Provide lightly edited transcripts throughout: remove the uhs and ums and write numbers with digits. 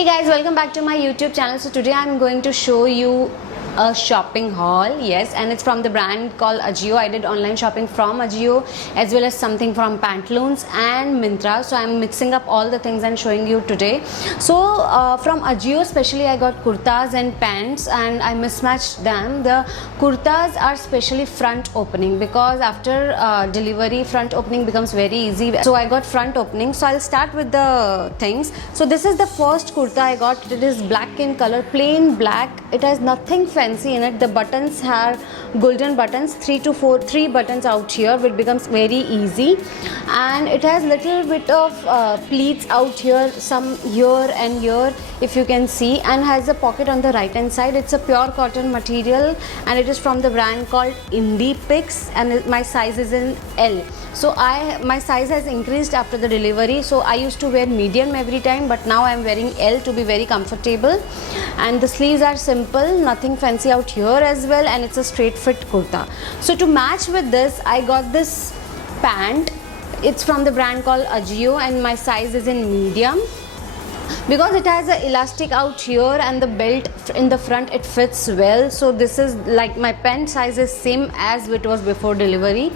Hey guys, welcome back to my YouTube channel. So today I'm going to show you a shopping haul. Yes, and it's from the brand called Ajio. I did online shopping from Ajio as well as something from Pantaloons and Myntra. So I'm mixing up all the things and showing you today. So from Ajio especially I got kurtas and pants and I mismatched them. The kurtas are specially front opening because after delivery front opening becomes very easy. So I got front opening. So I'll start with the things. So this is the first kurta I got. It is black in color, plain black. It has nothing fancy in it. The buttons are golden buttons, 3 buttons out here, which becomes very easy, and it has little bit of pleats out here, some here and here if you can see, and has a pocket on the right hand side. It's a pure cotton material and it is from the brand called IndiePix, and my size is in L. So my size has increased after the delivery. So I used to wear medium every time, but now I am wearing L to be very comfortable. And the sleeves are simple, nothing fancy out here as well, and it's a straight fit kurta. So to match with this, I got this pant. It's from the brand called Ajio and my size is in medium. Because it has an elastic out here and the belt in the front, it fits well. So this is like my pant size is same as it was before delivery,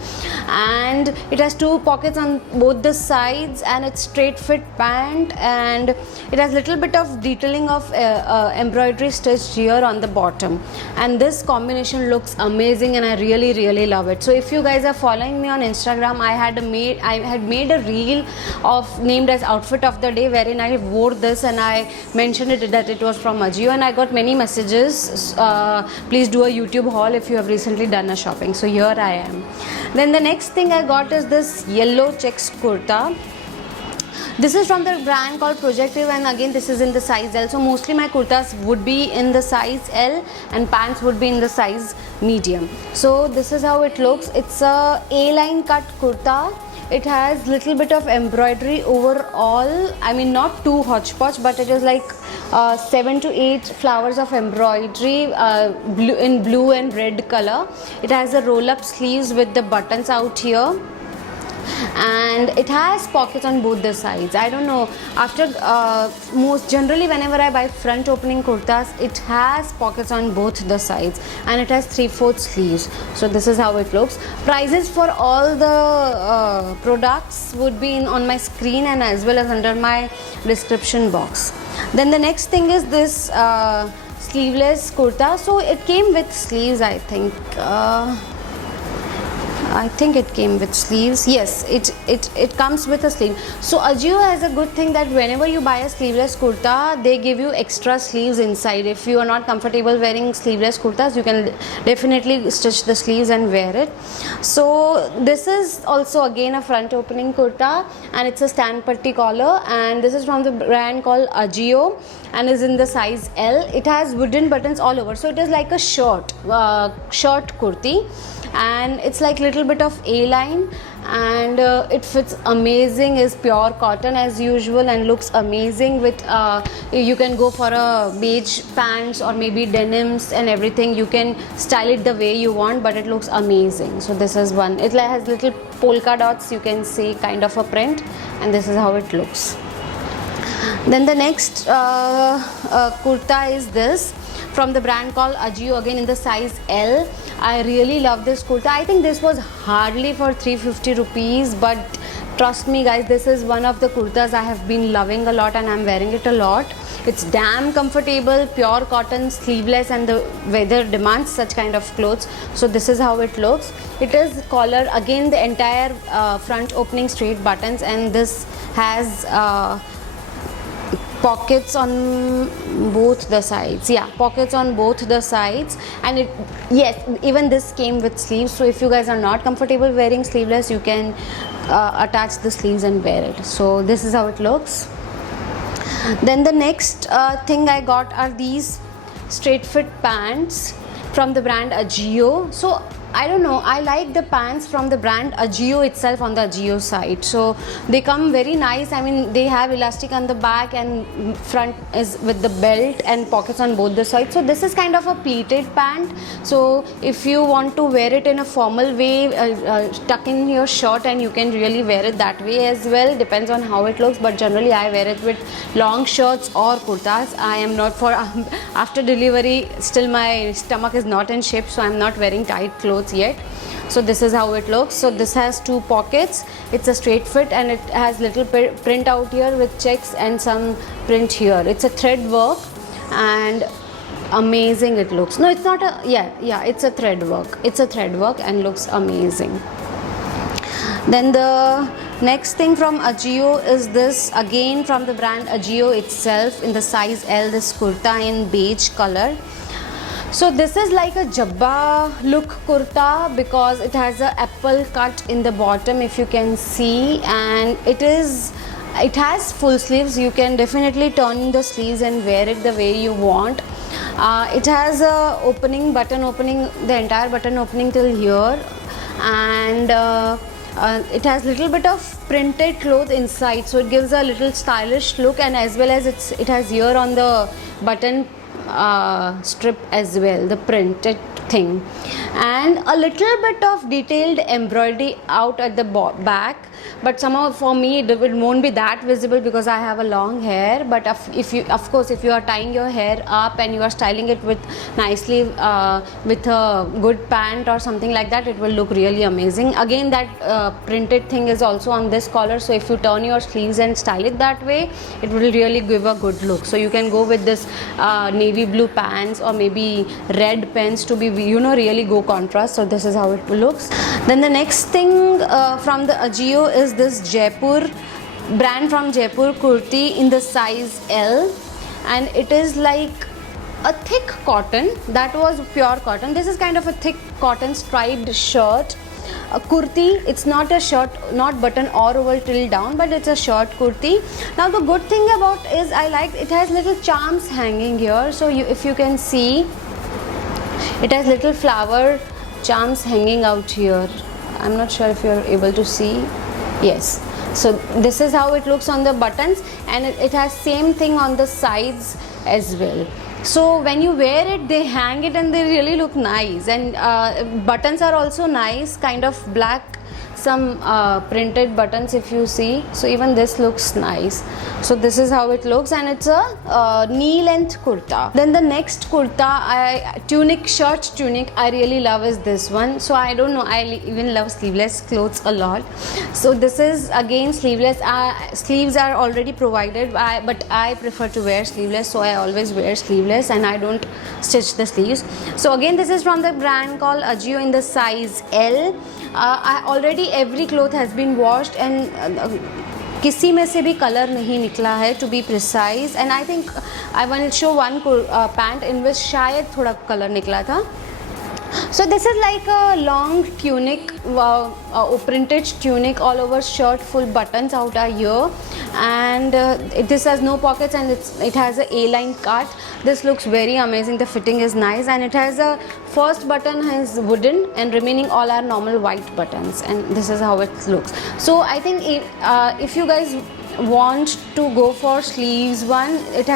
and it has 2 pockets on both the sides, and it's straight fit pant, and it has little bit of detailing of embroidery stitched here on the bottom, and this combination looks amazing and I really love it. So if you guys are following me on Instagram, I had made a reel of named as outfit of the day, wherein I wore this and I mentioned it that it was from Ajio, and I got many messages, please do a YouTube haul if you have recently done a shopping. So here I am. Then the next thing I got is this yellow checks kurta. This is from the brand called Projective, and again this is in the size L. So mostly my kurtas would be in the size L and pants would be in the size medium. So this is how it looks. It's a A-line cut kurta. It has little bit of embroidery overall. I mean, not too hodgepodge, but it is like 7 to 8 flowers of embroidery in blue and red color. It has a roll-up sleeves with the buttons out here, and it has pockets on both the sides. I don't know, after most generally whenever I buy front opening kurtas, it has pockets on both the sides, and it has 3/4 sleeves. So this is how it looks. Prices for all the products would be on my screen and as well as under my description box. Then the next thing is this sleeveless kurta. So it came with sleeves, I think it came with sleeves. Yes, it comes with a sleeve. So Ajio has a good thing that whenever you buy a sleeveless kurta, they give you extra sleeves inside. If you are not comfortable wearing sleeveless kurtas, you can definitely stitch the sleeves and wear it. So this is also again a front opening kurta, and it's a stand patti collar, and this is from the brand called Ajio and is in the size L. It has wooden buttons all over, so it is like a short kurti, and it's like little bit of A-line, and it fits amazing. Is pure cotton as usual and looks amazing with you can go for a beige pants or maybe denims and everything. You can style it the way you want, but it looks amazing. So this is one. It has little polka dots, you can see, kind of a print, and this is how it looks. Then the next kurta is this from the brand called Ajio, again in the size L. I really love this kurta. I think this was hardly for 350 rupees, but trust me guys, this is one of the kurtas I have been loving a lot and I'm wearing it a lot. It's damn comfortable, pure cotton, sleeveless, and the weather demands such kind of clothes. So this is how it looks. It is collar, again the entire front opening straight buttons, and this has pockets on both the sides. Yeah, pockets on both the sides, and yes, even this came with sleeves. So if you guys are not comfortable wearing sleeveless, you can attach the sleeves and wear it. So this is how it looks. Then the next thing I got are these straight fit pants from the brand Ajio. So I don't know, I like the pants from the brand Ajio itself on the Ajio side. So they come very nice. I mean, they have elastic on the back and front is with the belt and pockets on both the sides. So this is kind of a pleated pant. So if you want to wear it in a formal way, tuck in your shirt, and you can really wear it that way as well. Depends on how it looks, but generally I wear it with long shirts or kurtas. I am not for after delivery, still my stomach is not in shape, so I'm not wearing tight clothes yet. So this is how it looks. So this has two pockets, it's a straight fit, and it has little print out here with checks and some print here. It's a thread work and amazing it looks. No, it's not a, yeah, it's a thread work. It's a thread work and looks amazing. Then the next thing from Ajio is this, again from the brand Ajio itself, in the size L, this kurta in beige color. So this is like a jabba look kurta because it has a apple cut in the bottom, if you can see, and it has full sleeves. You can definitely turn the sleeves and wear it the way you want. It has a button opening, the entire button opening till here, and it has little bit of printed cloth inside, so it gives a little stylish look, and as well as it has here on the button strip as well, the printed thing, and a little bit of detailed embroidery out at the back, but somehow for me it won't be that visible because I have a long hair. But if you are tying your hair up and you are styling it with nicely with a good pant or something like that, it will look really amazing. Again, that printed thing is also on this collar, so if you turn your sleeves and style it that way, it will really give a good look. So you can go with this navy blue pants or maybe red pants to be, really go contrast. So this is how it looks. Then the next thing from the Ajio is this Jaipur brand from Jaipur kurti in the size L, and it is like a thick cotton. That was pure cotton. This is kind of a thick cotton striped shirt, a kurti. It's not a shirt, not button or oval till down, but it's a short kurti. Now the good thing about is I like it has little charms hanging here. So if you can see, it has little flower charms hanging out here. I'm not sure if you're able to see. Yes, so this is how it looks on the buttons, and it has same thing on the sides as well. So when you wear it, they hang it and they really look nice, and buttons are also nice, kind of black, some printed buttons if you see. So even this looks nice. So this is how it looks, and it's a knee length kurta. Then the next kurta, shirt tunic I really love is this one. So I don't know, I even love sleeveless clothes a lot. So this is again sleeveless. Sleeves are already provided, but I prefer to wear sleeveless, so I always wear sleeveless and I don't stitch the sleeves. So again, this is from the brand called Ajio in the size L. Already every cloth has been washed, and किसी में से भी colour नहीं निकला है, to be precise, and I think I will show one pant in which शायद थोड़ा colour निकला था. So this is like a long tunic, printed tunic all over shirt, full buttons out are here, and this has no pockets, and it has a A-line cut. This looks very amazing. The fitting is nice, and it has a first button is wooden and remaining all are normal white buttons, and this is how it looks. So I think if you guys want to go for sleeves one, it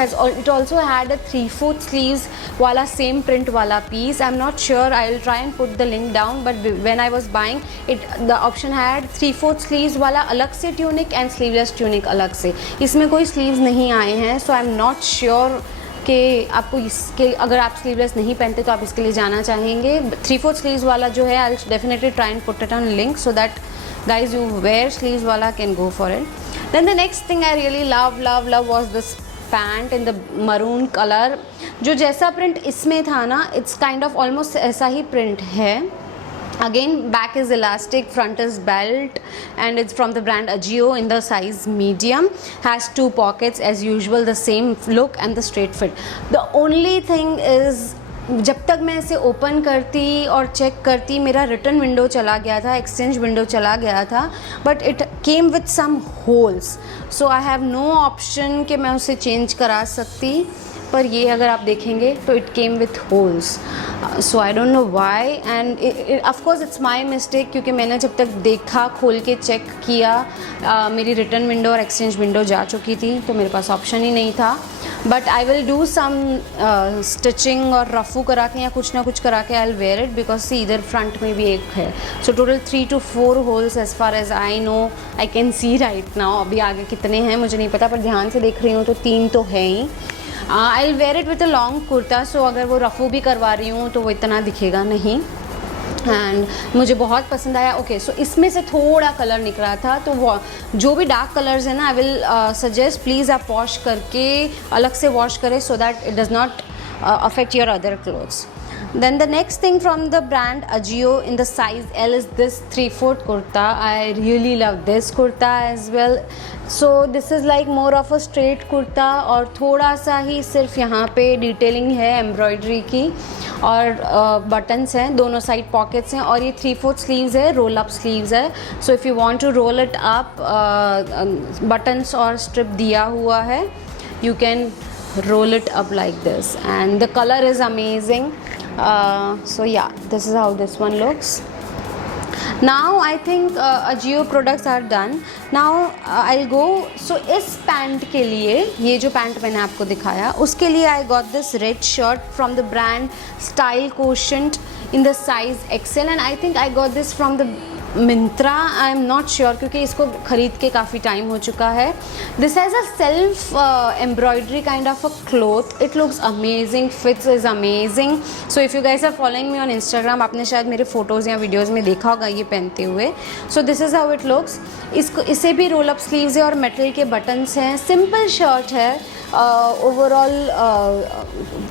also had a 3/4 sleeves wala same print wala piece. I'm not sure, I will try and put the link down, but when I was buying it, the option had 3/4 sleeves wala alag se tunic and sleeveless tunic alag se. इसमें कोई sleeves नहीं आए हैं, so I'm not sure कि आपको इसके, अगर आप स्लीवलेस नहीं पहनते तो आप इसके लिए जाना चाहेंगे. 3/4 sleeves वाला जो है, I'll definitely try and put it on link so that guys who wear sleeves wala can go for it. Then the next thing I really love was this pant in the maroon color. जो जैसा print इसमें था ना, it's kind of almost ऐसा ही print है. Again, back is elastic, front is belt, and it's from the brand Ajio in the size medium. Has two pockets as usual, the same look and the straight fit. The only thing is, जब तक मैं इसे open करती और check करती, मेरा return window चला गया था, एक्सचेंज विंडो चला गया था, but it came with some holes. So I have no option कि मैं उसे चेंज करा सकती. पर ये अगर आप देखेंगे तो it came with holes. So I don't know why, end of course it's my mistake, क्योंकि मैंने जब तक देखा, खोल के चेक किया, मेरी रिटर्न विंडो और एक्सचेंज विंडो जा चुकी थी, तो मेरे पास ऑप्शन ही नहीं था. But I will do some stitching और रफू करा के या कुछ ना कुछ करा के I will wear it, because see इधर फ्रंट में भी एक है. So total 3 to 4 holes as far as I know, I can see right now. अभी आगे कितने हैं मुझे नहीं पता, पर ध्यान से देख रही हूँ तो 3 तो है ही. I will wear it with a long kurta, so अगर वो रफू भी करवा रही हूँ तो वो इतना दिखेगा नहीं. एंड मुझे बहुत पसंद आया. ओके, सो इसमें से थोड़ा कलर निकल रहा था, तो वो जो भी डार्क कलर्स है ना, आई विल सजेस्ट प्लीज़ आप वॉश करके अलग से वॉश करें, so that it does not affect your other clothes. Then the next thing from the brand Ajio in the size L is this 3/4 kurta. I really love this kurta as well. So this is like more of a straight kurta और थोड़ा सा ही सिर्फ यहाँ पे detailing है embroidery की, और buttons हैं, दोनों साइड पॉकेट्स हैं, और ये 3/4 स्लीव्स है, रोल अप स्लीव्स है. So if you want to roll it up, buttons और स्ट्रिप दिया हुआ है, you can roll it up like this, and the color is amazing. So yeah, this is how this one looks. Now I think Ajio products are done. Now I'll go. So इस pant के लिए, ये जो pant मैंने आपको दिखाया, उसके लिए I got this red shirt from the brand Style Quotient in the size XL, and I think I got this from the Myntra. I am not sure, क्योंकि इसको ख़रीद के काफ़ी टाइम हो चुका है. This has a self embroidery kind of a cloth. It looks amazing, fits is amazing. So if you guys are following me on Instagram, आपने शायद मेरे फोटोज़ या वीडियोज़ में देखा होगा ये पहनते हुए. सो this is how it looks. इसे भी रोल अप स्लीव्स है और मेटल के बटन्स हैं. सिंपल शर्ट है. ओवरऑल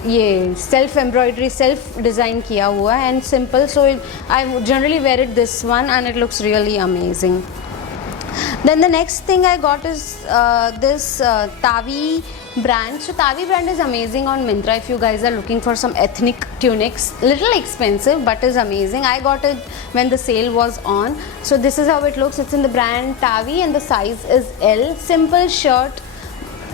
ये सेल्फ एम्ब्रॉयडरी, सेल्फ डिज़ाइन किया हुआ है, and simple. So I generally wear it this one, and it looks really amazing. Then the next thing I got is this Tavi brand. So Tavi brand is amazing on Myntra if you guys are looking for some ethnic tunics. Little expensive but is amazing. I got it when the sale was on. So this is how it looks. It's in the brand Tavi and the size is L. Simple shirt.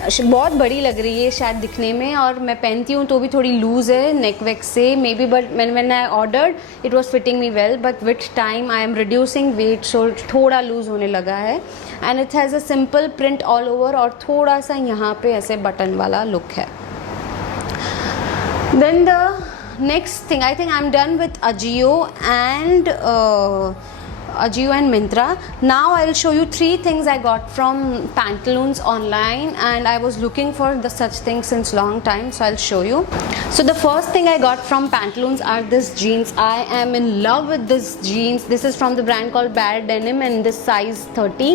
बहुत बड़ी लग रही है शायद दिखने में, और मैं पहनती हूँ तो भी थोड़ी लूज़ है नेक वेक से maybe, but when I ordered it was fitting me well, but with time I am reducing weight, so थोड़ा लूज़ होने लगा है. And it has a simple print all over, और थोड़ा सा यहाँ पे ऐसे बटन वाला लुक है. Then the next thing, I think I am done with Ajio and Myntra. Now I will show you 3 things I got from Pantaloons online, and I was looking for such things since long time, so I'll show you. So the first thing I got from Pantaloons are this jeans. I am in love with this jeans. This is from the brand called Bare Denim and this size 30.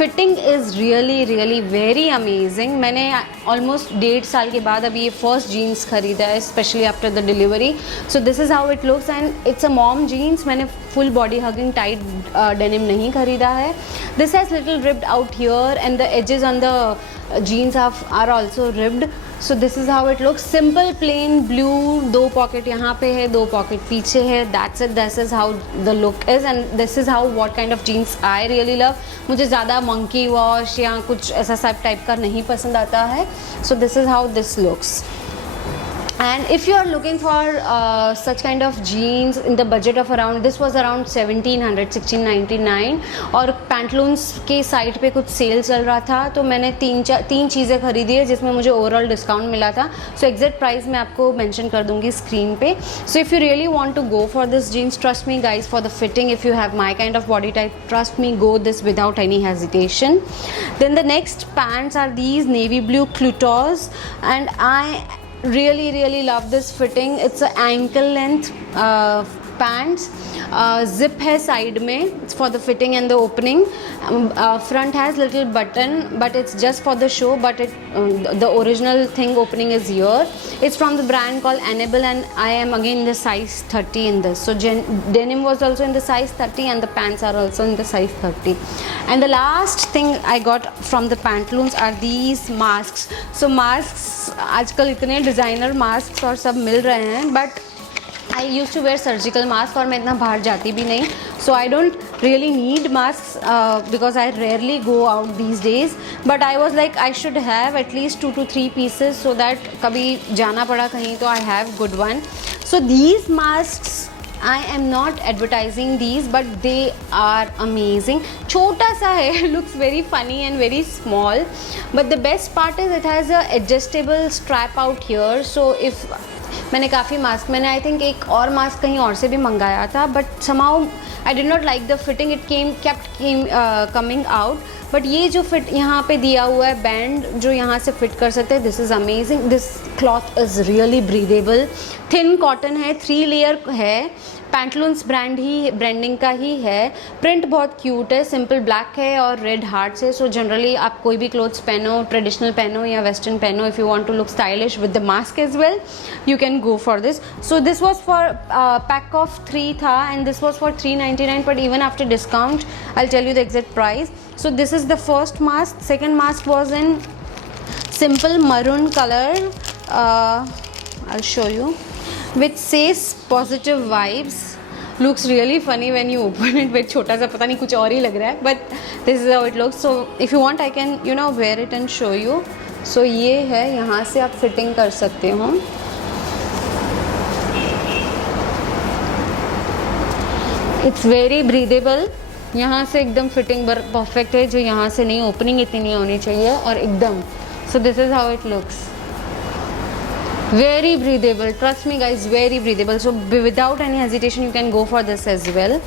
Fitting is really very amazing. मैंने almost 1.5 साल के बाद अभी ये first jeans खरीदा है, especially after the delivery. So this is how it looks, and it's a mom jeans. मैंने full body hugging tight denim नहीं खरीदा है. This has little ripped out here, and the edges on the jeans are also ripped. So this is how it looks. Simple plain blue, 2 pocket यहाँ पे है, 2 pocket पीछे है. That's it. This is how the look is, and this is how what kind of jeans I really love. मुझे ज़्यादा monkey wash या कुछ ऐसा सब टाइप का नहीं पसंद आता है. So this is how this looks. And if you are looking for such kind of jeans in the budget of around, this was around 1699, और Pantaloons के साइट पे कुछ सेल चल रहा था, तो मैंने 3 चीज़ें खरीदी है जिसमें मुझे ओवरऑल डिस्काउंट मिला था. सो एग्जैक्ट प्राइस मैं आपको मेंशन कर दूंगी स्क्रीन पे. So if you really want to go for this jeans, trust me guys, for the fitting, if you have my kind of body type, trust me, go this without any hesitation. Then the next pants are these navy blue culottes, and I really love this fitting. It's a ankle length pants. Zip है side में, it's for the fitting and the opening. Front has little button, but it's just for the show, but the original thing opening is here. It's from the brand called Enable, and I am again in the size 30 in this. So denim was also in the size 30, and the pants are also in the size 30. And the last thing I got from the Pantaloons are these masks. So masks आजकल इतने designer mask और सब मिल रहे हैं, but I use to wear surgical mask और मैं इतना बाहर जाती भी नहीं, so I don't really need mask because I rarely go out these days, but I was like I should have at least 2 to 3 pieces so that कभी जाना पड़ा कहीं तो I have good one. So these mask I am not advertising these but they are amazing. छोटा सा है, looks very funny and very small, but the best part is it has a adjustable strap out here. So if मैंने काफ़ी mask, मैंने I think एक और mask कहीं और से भी मंगाया था, but somehow I did not like the fitting. It kept coming out. But ये जो फिट यहाँ पे दिया हुआ है बैंड जो यहाँ से फिट कर सकते हैं, this is amazing. This cloth is really breathable. Thin cotton है, 3 लेयर है, पैंटलून्स ब्रांडिंग का ही है. प्रिंट बहुत क्यूट है, सिंपल ब्लैक है और रेड हार्ट्स है. सो जनरली आप कोई भी क्लोथ्स पहनो, ट्रेडिशनल पहनो या वेस्टर्न पहनो, if you want to look stylish with the mask as well, you can go for this. So this was for pack of 3 था and this was for 399, but even after discount I will tell you the exact price. So this is the first mask. Second mask was in simple maroon color. I'll show you. Which says positive vibes. Looks really funny when you open it. But छोटा सा पता नहीं कुछ और ही लग रहा है. But this is how it looks. So if you want, I can wear it and show you. So ये है, यहाँ से आप फिटिंग कर सकते हो. It's very breathable. यहाँ से एकदम फिटिंग परफेक्ट है, जो यहाँ से नहीं, ओपनिंग इतनी नहीं होनी चाहिए और एकदम. So this is how it looks. Very breathable, trust me guys, very breathable. So without any hesitation you can go for this as well.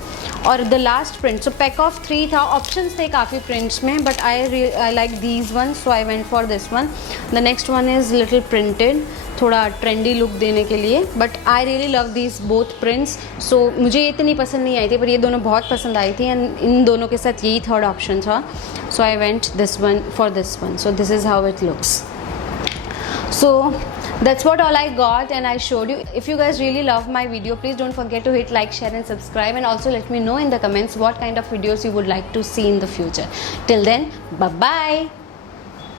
और the last print, so pack of 3 था, options थे काफ़ी prints में, but I like these one, so I went for this one. The next one is little printed, थोड़ा trendy look देने के लिए, but I really love these both prints. So मुझे ये इतनी पसंद नहीं आई थी, पर ये दोनों बहुत पसंद आई थी एंड इन दोनों के साथ यही थर्ड ऑप्शन था. So I went this one for this one. So this is how it looks. So that's what all I got and I showed you. If you guys really love my video, please don't forget to hit like, share and subscribe, and also let me know in the comments what kind of videos you would like to see in the future. Till then, bye bye.